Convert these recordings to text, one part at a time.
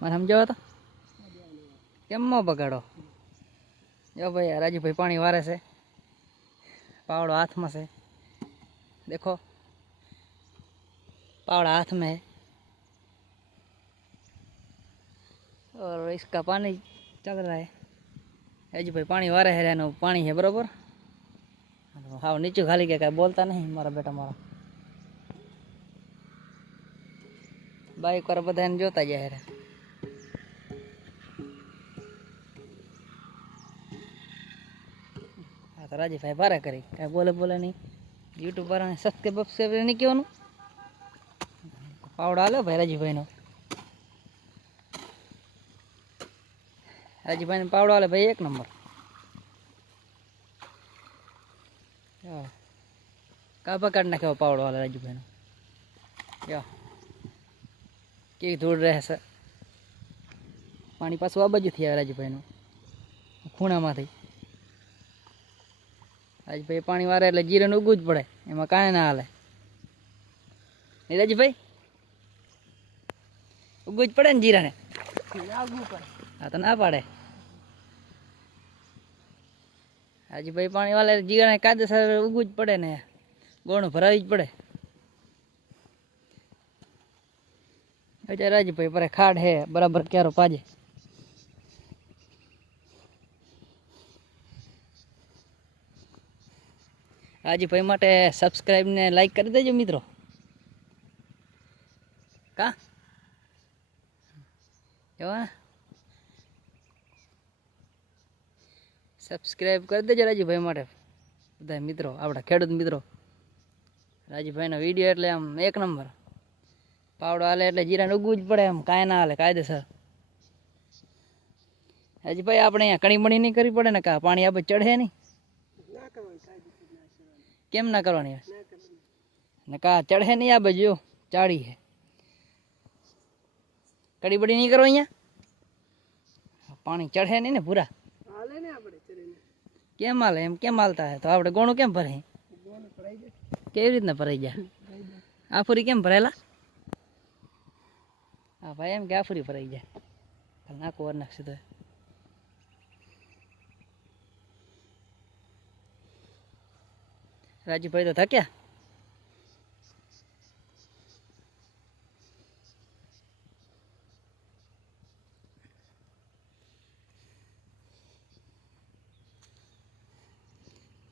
મને સમજો તો. કેમમાં બગાડો? જો ભાઈ રાજુભાઈ પાણી વારે છે. પાવડો હાથમાં છે. દેખો. પાવડા હાથમાં है और इसका पानी चल रहा है રાજુભાઈ પાણી વારે હે એનું પાણી છે, બરોબર? હાવ નીચું ખાલી ગયા કાંઈ બોલતા નહીં મારા બેટા મારા. બાઈક વાર બધા એને જોતા જાય હેરા રાજીભાઈ ભારે કરી. કાંઈ બોલે બોલે નહીં. યુટ્યુબ વાળાને સબસ્ક્રાઈબ બબસ્ક્રાઈબ નહીં કહેવાનું. પાવડો હાલો ભાઈ રાજીભાઈનો રાજીભાઈને પાવડો હાલે ભાઈ એક નંબર. કાપા કાઢ નાખ્યો પાવડો હાલે રાજુભાઈનો યો કેવી ધૂળ રહેશે પાણી પાછું આ બાજુથી આવે રાજુભાઈનું ખૂણામાંથી. રાજભાઈ પાણી વારે એટલે જીરાને ઉગવું જ પડે. એમાં કાંઈ ના હાલે. નહીં રાજભાઈ ઉગવું જ પડે ને જીરાને? હા, તો ના પાડે. હાજીભાઈ પાણી વાળા જીરાને કાયદેસર ઉગવું જ પડે ને. ગોણું ભરાવી જ પડે. અત્યારે રાજભાઈ પરે ખાડ હે, બરાબર ક્યારો પાજે. રાજભાઈ માટે સબસ્ક્રાઈબ ને લાઈક કરી દેજો મિત્રો. કા? એવા સબસ્ક્રાઈબ કરી દેજો રાજીભાઈ માટે. બધા મિત્રો, આપણા ખેડૂત મિત્રો. રાજીભાઈનો વીડિયો એટલે આમ એક નંબર. પાવડો હાલે એટલે જીરાને ઉગવું જ પડે એમ, કાંઈ ના હાલે, કાયદેસર. ભાઈ આપણે અહીંયા કણી બણી નહીં કરવી પડે ને કા? પાણી આપણે ચઢે નહીં? કેમ ના કરવાની હોય? ને કા ચઢે નહીં આ બાજુ, ચાળી હે. કડી બડી નહીં કરો અહીંયા? પાણી ચઢે નહીં ને પૂરા કેમ હાલે એમ? કેમ હાલતા હે? તો આપણે ગોણું કેમ ભરે કેવી રીતના ભરાઈ જાય આફુરી કેમ ભરાયેલા? હા ભાઈ, એમ કે આફુરી ભરાઈ જાય નાખું વાર નાખશે તો. રાજુભાઈ તો થક્યા?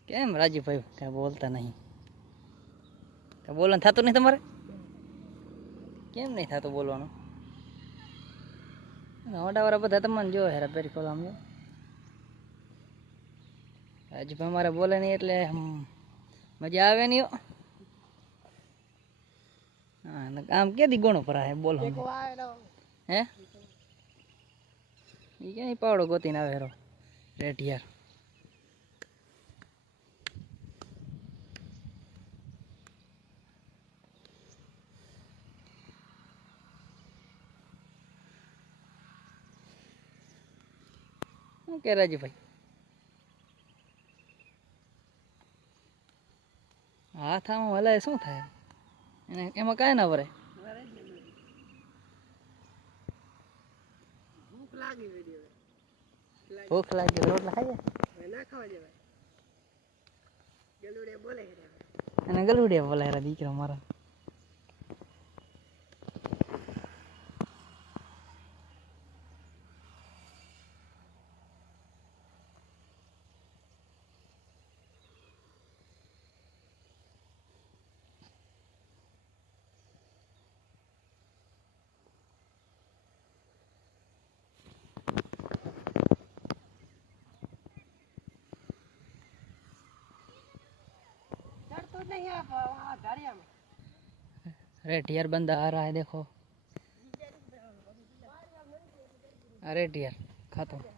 કેમ રાજીભાઈ? કાંઈ બોલતા નહીં. બોલવાનું થતું નહીં તમારે? કેમ નહીં થતું બોલવાનું? હોડાવાળા બધા તમને જો હેરા પેરી અમને રાજુભાઈ મારે બોલે નહીં એટલે મજા આવે નહીં હા આમ ક્યાંથી ગણો ભરાય બોલો હે? એ ક્યાંય પાવડો ગોતીને આવે હેરો રેટિયાર શું કે રાજુભાઈ હાથ આમ હલાય શું થાય? એને એમાં કાંઈ ના ભરાય ભૂખ લાગી રોટલા ખાઈએ? અને ગલુડિયા બોલાય દીકરા દીકરો મારા. रेटियर बंदा आ रहा है देखो अरे डियर खत्म